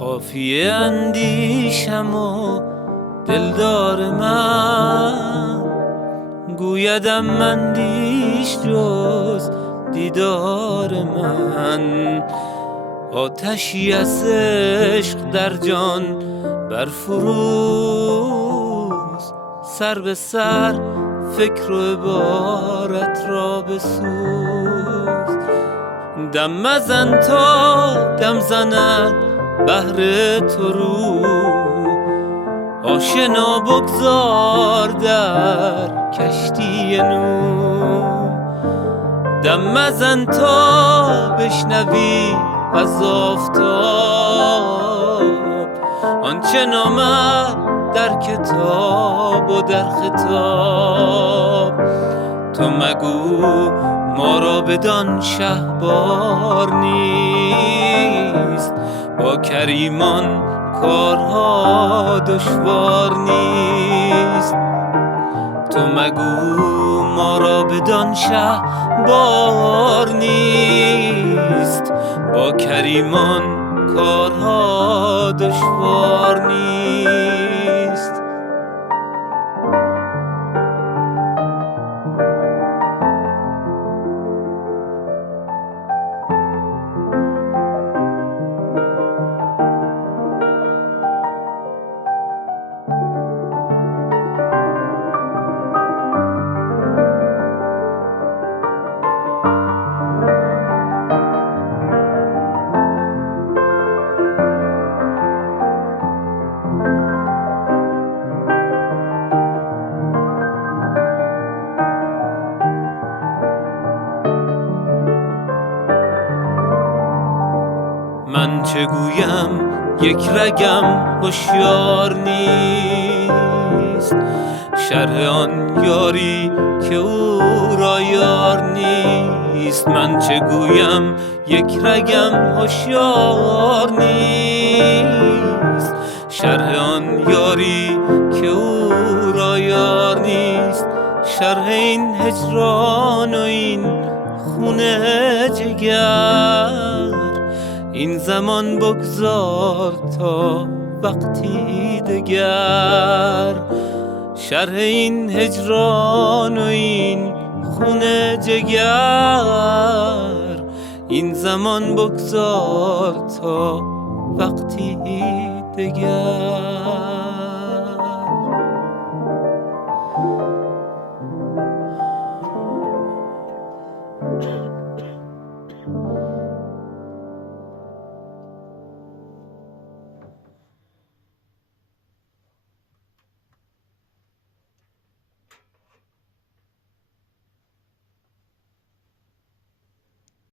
قافیه اندیشم و دلدار من، گویدم مندیش جز دیدار من. آتشی از عشق در جان برفروز، سر به سر فکر و عبارت را بسوز. دم مزن تا دم زند بهر تو رو، آشنا بگذار در کشتی نو. دم مزن تا بشنوی از آفتاب آنچه نامد در کتاب و در خطاب. تو مگو ما را بدان شهبار نیست، با کریمان کارها دشوار نیست. تو مگو ما را بدان شهبار نیست، با کریمان کارها دشوار نیست. من چه گویم یک رگم هوشیار نیست، شرح آن یاری که او را یار نیست. من چه گویم یک رگم هوشیار نیست، شرح آن یاری که او را یار نیست. شرح این هجران و این خون جگر، این زمان بگذار تا وقتی دگر. شرح این هجران و این خون جگر، این زمان بگذار تا وقتی دگر.